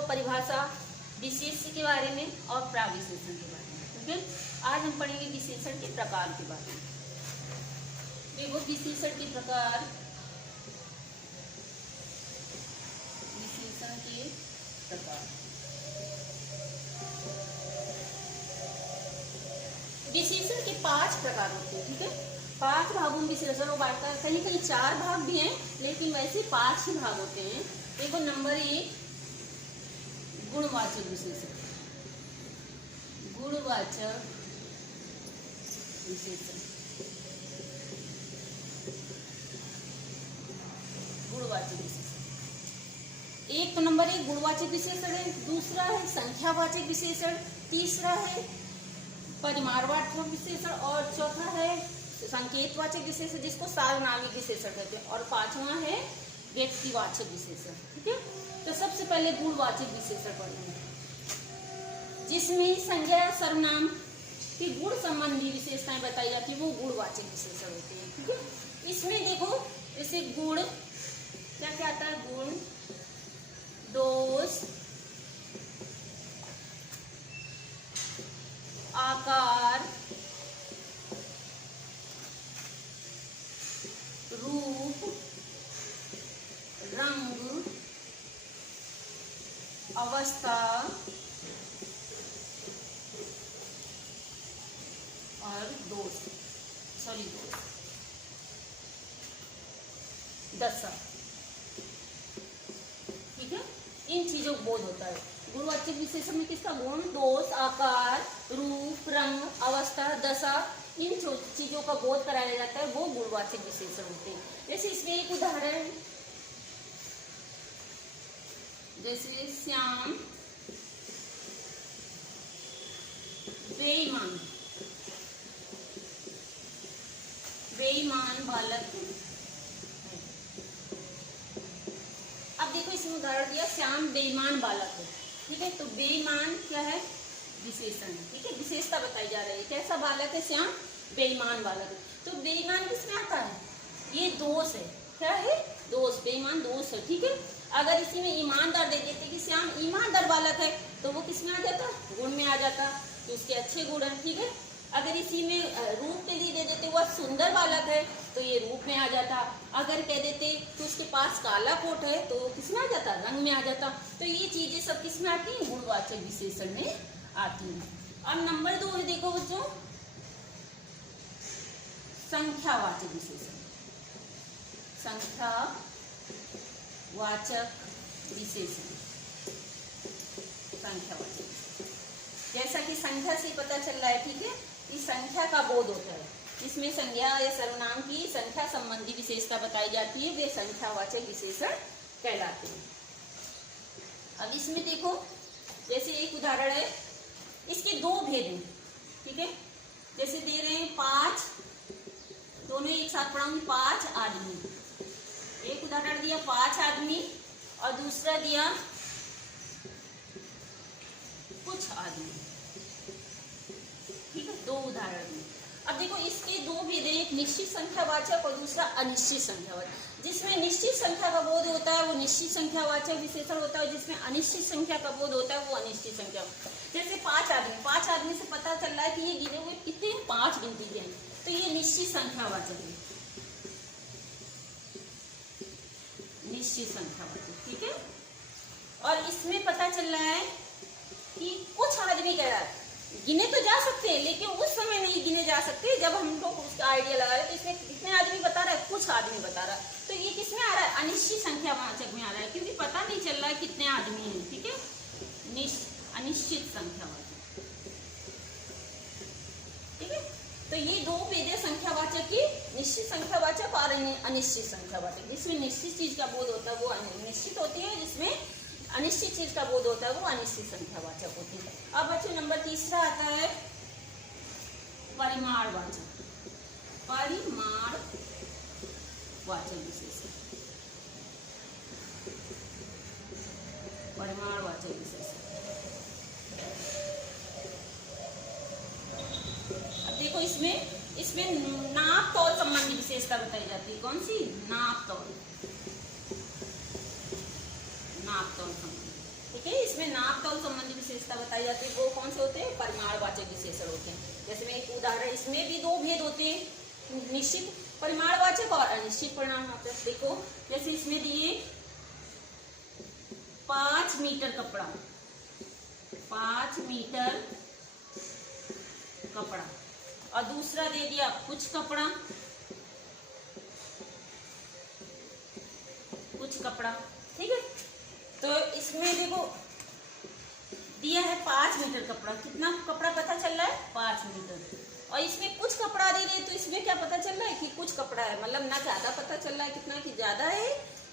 वो परिभाषा, विशेष्य के बारे में और प्राविशेषण के बारे में। ठीक है, आज हम पढ़ेंगे विशेषण के प्रकार के बारे में। देखो विशेषण के प्रकार, विशेषण के प्रकार। विशेषण के 5 प्रकार होते हैं। ठीक है, 5 भागों में विशेषण को बांटता है। कहीं कहीं 4 भाग भी हैं, लेकिन वैसे 5 ही भाग होते हैं। देखो नंबर 1 गुणवाचक विशेषण। गुणवाचक विशेषण, गुणवाचक विशेषण। एक तो नंबर 1 गुणवाचक विशेषण है, दूसरा है संख्यावाचक विशेषण, तीसरा है परिमाणवाचक विशेषण और चौथा है संकेतवाचक विशेषण, जिसको सार्वनामिक विशेषण कहते हैं, और 5वां है व्यक्तिवाचक विशेषण। ठीक है, तो सबसे पहले गुणवाचक विशेषण पढ़ेंगे, जिसमें संज्ञा सर्वनाम की गुण संबंधी विशेषताएं बताई जाती है, वो गुणवाचक विशेषण होते हैं। ठीक है, इसमें देखो जैसे गुण क्या क्या आता है, गुण, दोष, आकार, रूप, रंग, अवस्था और दोष, दशा। ठीक है, इन चीजों को बोध होता है। गुणवाचक विशेषण में किसका, गुण, दोष, आकार, रूप, रंग, अवस्था, दशा, इन चीजों का बोध कराया जाता है, वो गुणवाचक विशेषण होते हैं। जैसे इसमें एक उदाहरण, जैसे श्याम बेईमान, बेईमान बालक। अब देखो इसमें उदाहरण दिया, श्याम बेईमान बालक है। ठीक है, तो बेईमान क्या है, विशेषण है। ठीक है, विशेषता बताई जा रही है, कैसा बालक है, श्याम बेईमान बालक है। तो बेईमान किसमें आता है, ये दोष है। क्या है, दोष, बेईमान दोष है। ठीक है, अगर इसी में ईमानदार दे देते कि श्याम ईमानदार बालक है, तो वो किसमें आ जाता, गुण में आ जाता, तो उसके अच्छे गुण है। ठीक है, अगर इसी में रूप के लिए दे देते वह सुंदर बालक है, तो ये रूप में आ जाता। अगर कह देते कि उसके पास काला कोट है, तो किसमें आ जाता, रंग में आ जाता। तो ये चीजें सब किसमें आती हैं, गुणवाचक विशेषण में आती हैं। अब नंबर 2 है, देखो बच्चों, संख्यावाचक विशेषण। संख्यावाचक विशेषण, संख्यावाचक, जैसा कि संख्या से पता चल रहा है। ठीक है, इस संख्या का बोध होता है, इसमें संज्ञा या सर्वनाम की संख्या संबंधी विशेषता बताई जाती है, वे संख्यावाचक विशेषण कहलाते हैं। अब इसमें देखो, जैसे एक उदाहरण है, इसके 2 भेद हैं। ठीक है, जैसे दे रहे हैं 5, दोनों एक साथ पढ़ाऊंगी, 5 आदमी। एक उदाहरण दिया 5 आदमी और दूसरा दिया कुछ आदमी। ठीक है, 2 उदाहरण दिए। अब देखो इसके 2 भेद हैं, एक निश्चित संख्यावाचक और दूसरा अनिश्चित संख्यावाचक। जिसमें निश्चित संख्या का बोध होता है वो निश्चित संख्यावाचक विशेषण होता है, जिसमें अनिश्चित संख्या का बोध होता है वो अनिश्चित संख्या। जैसे 5 आदमी, 5 आदमी से पता चल रहा है कि ये गिने हुए कितने, 5 गिनती के हैं, तो ये निश्चित संख्यावाचक है, निश्चित संख्यावाचक। ठीक है, और इसमें पता चल रहा है कि कुछ आदमी कह रहा है, गिने तो जा सकते हैं लेकिन उस समय नहीं गिने जा सकते जब हम लोग उसका आइडिया लगा रहे, तो इसमें कितने आदमी बता रहा है, कुछ आदमी बता रहा है, तो ये किसमें आ रहा है, अनिश्चित संख्यावाचक में आ रहा है, क्योंकि पता नहीं चल रहा है कितने आदमी हैं। ठीक है, अनिश्चित संख्यावाचक। ठीक है, तो ये 2 भेद है संख्यावाचक की, निश्चित संख्यावाचक और अनिश्चित संख्यावाचक। जिसमें निश्चित चीज का बोध होता है वो निश्चित होती है, जिसमें अनिश्चित चीज का बोध होता है वो अनिश्चित संख्यावाचक होती है। अब बच्चों नंबर 3 आता है परिमाणवाचक, परिमाणवाचक विशेषण, परिमाणवाचक विशेषण। अब देखो इसमें नाप तौल संबंधी विशेषता बताई जाती है। कौन सी, नाप तौल, नाप तौल संबंधी। ठीक है, इसमें इसमें नाप तौल संबंधी विशेषता बताई जाती है, वो कौन से होते हैं? परिमाणवाचक विशेषण होते हैं। जैसे में एक उदाहरण, इसमें भी दो भेद होते हैं, निश्चित परिमाणवाचक और अनिश्चित परिमाणवाचक। देखो जैसे इसमें दिए 5 मीटर कपड़ा, 5 मीटर कपड़ा, और दूसरा दे दिया कुछ कपड़ा, कुछ कपड़ा, ठीक है। तो इसमें देखो दिया है 5 मीटर कपड़ा, कितना कपड़ा पता चल रहा है? 5 मीटर। और इसमें कुछ कपड़ा दे रहे, तो इसमें क्या पता चल रहा है? कि कुछ कपड़ा है, मतलब ना ज्यादा पता चल रहा है कितना, कि ज्यादा है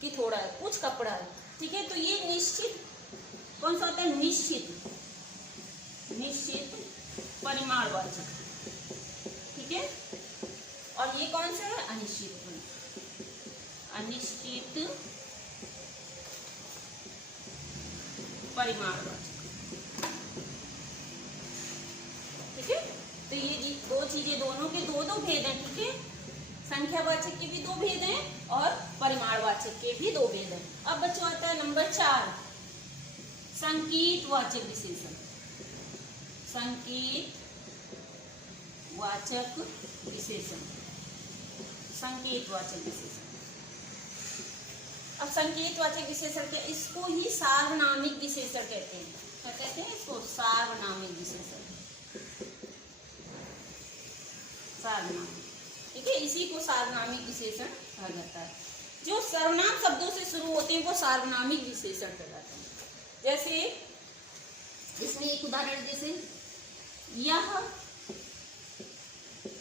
कि थोड़ा है, कुछ कपड़ा है, ठीक है। तो ये निश्चित कौन सा होता है? निश्चित, निश्चित परिमाणवाचक, ठीक है। और ये कौन सा है? अनिश्चित, अनिश्चित परिमाणवाचक, ठीक है। तो ये दो चीजें, दोनों के दो दो भेद हैं, ठीक है। संख्यावाचक के भी दो भेद हैं और परिमाणवाचक के भी दो भेद हैं। अब बच्चों आता है नंबर 4, संकेतवाचक विशेषण। संकेतवाचक विशेषण, संकेतवाचक विशेषण। अब संकेतवाचक विशेषण क्या? इसको ही सार्वनामिक विशेषण कहते हैं। क्या कहते हैं इसको? सार्वनामिक विशेषण, सार्वनामिक, ठीक है। इसी को सार्वनामिक विशेषण कहा जाता है। जो सर्वनाम शब्दों से शुरू होते हैं वो सार्वनामिक विशेषण कहलाते हैं। जैसे इसमें एक उदाहरण, जैसे यह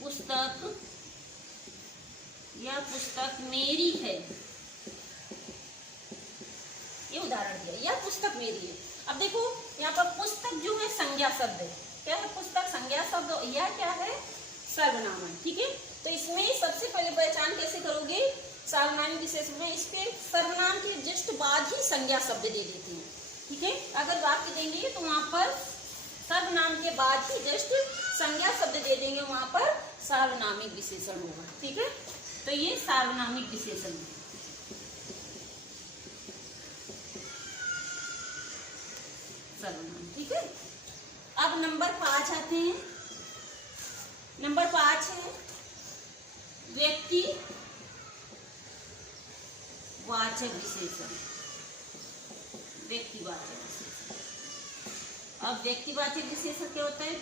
पुस्तक, यह पुस्तक मेरी है, ये उदाहरण दिया, यह पुस्तक मेरी है। अब देखो यहाँ पर पुस्तक जो है संज्ञा शब्द है, क्या है? पुस्तक संज्ञा शब्द, यह क्या है? सर्वनाम है, ठीक है। तो इसमें सबसे पहले पहचान कैसे करोगे सार्वनामिक विशेषण में? इसके सर्वनाम के जस्ट बाद ही संज्ञा शब्द दे देते हैं, ठीक है। अगर वाक्य देंगे तो वहां पर सर्वनाम के बाद ही जस्ट संज्ञा शब्द दे देंगे, वहां पर सार्वनामिक विशेषण होगा, ठीक है। तो ये सार्वनामिक विशेषण है। सर्वनाम, ठीक है। अब नंबर 5 आते हैं। नंबर 5 है व्यक्तिवाचक विशेषण, व्यक्तिवाचक विशेषण। अब व्यक्तिवाचक विशेषण क्या होता है?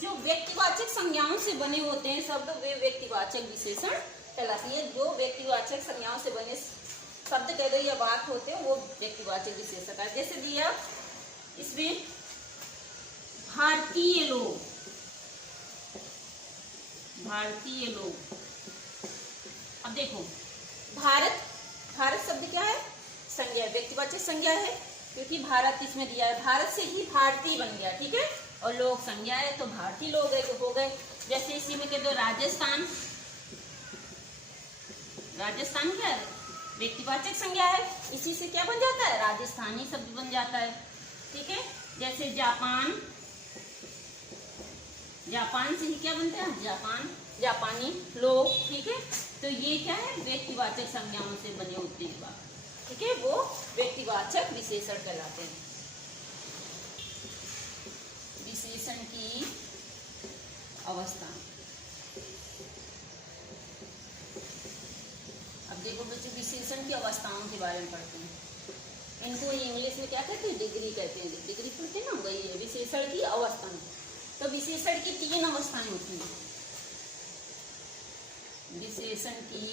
जो व्यक्तिवाचक संज्ञाओं से बने होते हैं शब्द, वे व्यक्तिवाचक विशेषण कहलाते हैं। जो व्यक्तिवाचक संज्ञाओं से बने शब्द कह दो या वाक्य होते हैं वो व्यक्तिवाचक विशेषण है। जैसे दिया इसमें भारतीय लोग, भारतीय लोग। अब देखो भारत, भारत शब्द क्या है? संज्ञा, व्यक्तिवाचक संज्ञा है, क्योंकि भारत इसमें दिया है, भारत से ही भारतीय बन गया, ठीक है। और लोग संज्ञा है तो भारतीय लोग हो गए। जैसे इसी में कह दो राजस्थान, राजस्थान क्या है? व्यक्तिवाचक संज्ञा है, इसी से क्या बन जाता है? राजस्थानी शब्द बन जाता है, ठीक है। जैसे जापान, जापान से ही क्या बनता है? जापान, जापानी लोग, ठीक है। तो ये क्या है? व्यक्तिवाचक संज्ञाओं से बने होते हैं, ठीक है, वो व्यक्तिवाचक विशेषण कहलाते हैं। विशेषण की अवस्था। अब देखो बच्चों, विशेषण की अवस्थाओं के बारे में पढ़ते हैं। इनको इंग्लिश में क्या कहते हैं? डिग्री कहते हैं। डिग्री पढ़ते हैं ना, वही है विशेषण की अवस्था। तो विशेषण की 3 अवस्थाएं होती हैं। विशेषण की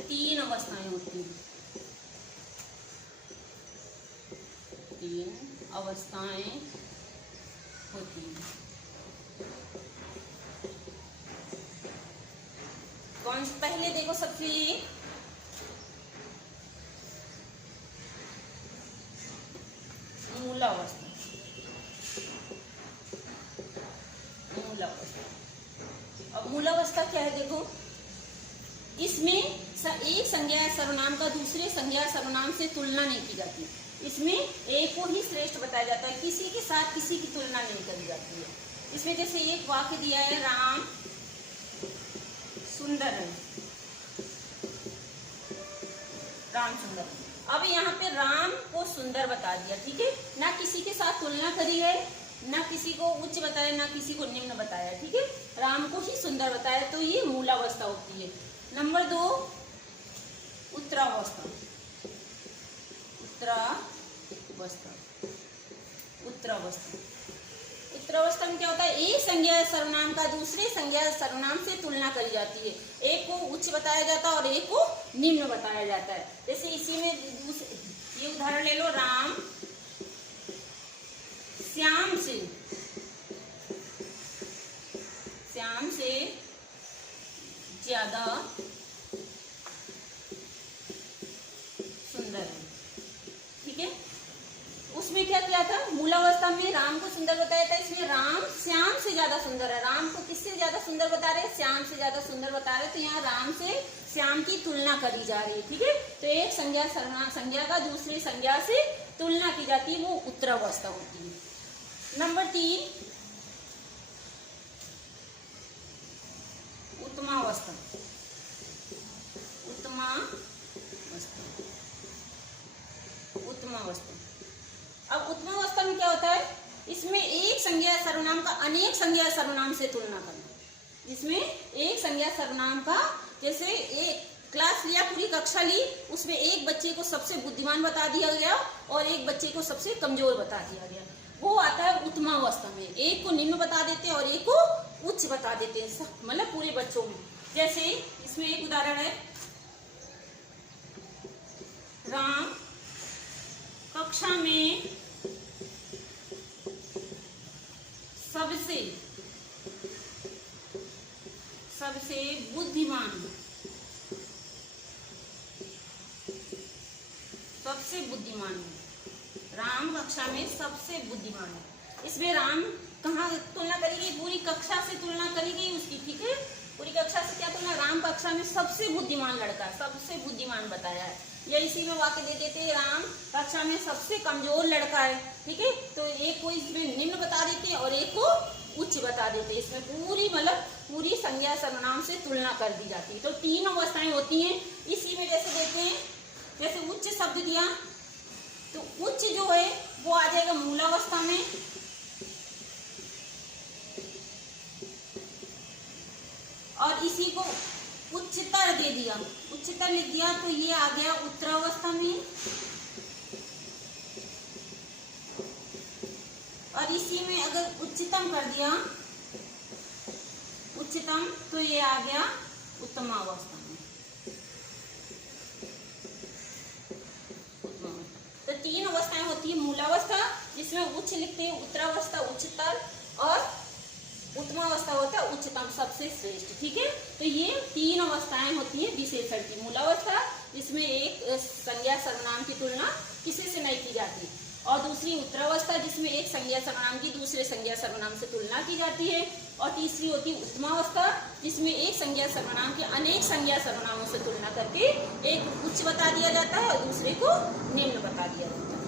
3 अवस्थाएं होती हैं। 3 अवस्थाएं होती हैं। कौन? पहले देखो सबसे मूलावस्था, मूलावस्था। अब मूलावस्था क्या है? देखो इसमें एक संज्ञा सर्वनाम का दूसरे संज्ञा सर्वनाम से तुलना नहीं की जाती। इसमें एक को ही श्रेष्ठ बताया जाता है, किसी के साथ किसी की तुलना नहीं करी जाती है। इसमें जैसे एक वाक्य दिया है, राम सुंदर है, राम सुंदर। अब यहाँ पे राम को सुंदर बता दिया, ठीक है, ना किसी के साथ तुलना करी है, ना किसी को उच्च बताया, ना किसी को निम्न बताया, ठीक है, राम को ही सुंदर बताया, तो ये मूलावस्था होती है। नंबर 2 उत्तरावस्था। उत्तरावस्था उत्तरावस्था में क्या होता है, एक संज्ञा सर्वनाम का दूसरे संज्ञा सर्वनाम से तुलना करी जाती है। एक को उच्च बताया जाता है और एक को निम्न बताया जाता है। जैसे इसी में ये उदाहरण ले लो, राम श्याम से ज्यादा सुंदर है, ठीक है। उसमें क्या किया था, मूलावस्था में राम को सुंदर बताया था, इसमें राम श्याम से ज्यादा सुंदर है। राम को किससे ज्यादा सुंदर बता रहे हैं, श्याम से ज्यादा सुंदर बता रहे हैं, तो यहाँ राम से श्याम की तुलना करी जा रही है, ठीक है। तो एक संज्ञा संज्ञा का दूसरी संज्ञा से तुलना की जाती है, वो उत्तरावस्था होती है। नंबर 3 उत्तमावस्था। अब उत्तमावस्था में क्या होता है, इसमें एक संज्ञा सर्वनाम का अनेक संज्ञा सर्वनाम से तुलना करना। जिसमें एक संज्ञा सर्वनाम का, जैसे एक क्लास लिया, पूरी कक्षा ली, उसमें एक बच्चे को सबसे बुद्धिमान बता दिया गया और एक बच्चे को सबसे कमजोर बता दिया गया, वो आता है उत्तमावस्था में। एक को निम्न बता देते हैं और एक को उच्च बता देते हैं, मतलब पूरे बच्चों में। जैसे इसमें एक उदाहरण है, राम कक्षा में सबसे बुद्धिमान है। राम कक्षा में सबसे बुद्धिमान है। इसमें राम कहाँ तुलना करी गई, पूरी कक्षा से तुलना करी गई उसकी, ठीक है। पूरी कक्षा से क्या तुलना, राम कक्षा में सबसे बुद्धिमान लड़का, सबसे बुद्धिमान बताया है। या इसी में वाक्य दे देते हैं, राम कक्षा में सबसे कमजोर लड़का है, ठीक है। तो एक को इसमें निम्न बता देते हैं और एक को उच्च बता देते हैं। इसमें पूरी मतलब पूरी संज्ञा सर्वनाम से तुलना कर दी जाती है। तो 3 अवस्थाएं होती हैं। इसी में जैसे देते हैं, जैसे उच्च शब्द दिया, तो उच्च जो है वो आ जाएगा मूलावस्था में, और इसी को उच्चतर दे दिया, उच्चतर लिख दिया, तो ये आ गया उत्तरावस्था में, और इसी में अगर उच्चतम कर दिया, उच्चतम, तो ये आ गया उत्तमावस्था में। तो 3 अवस्थाएं होती है, मूलावस्था जिसमें उच्च लिखते हैं, उत्तरावस्था उच्चतर, और उत्तमावस्था होता है उच्चतम, सबसे श्रेष्ठ, ठीक है। तो ये 3 अवस्थाएं होती है विशेषण की। मूलावस्था जिसमें एक संज्ञा सर्वनाम की तुलना किसी से नहीं की जाती, और दूसरी उत्तरावस्था जिसमें एक संज्ञा सर्वनाम की दूसरे संज्ञा सर्वनाम से तुलना की जाती है, और तीसरी होती है उत्तमावस्था जिसमें एक संज्ञा सर्वनाम की अनेक संज्ञा सर्वनामों से तुलना करके एक उच्च बता दिया जाता है और दूसरे को निम्न बता दिया जाता है।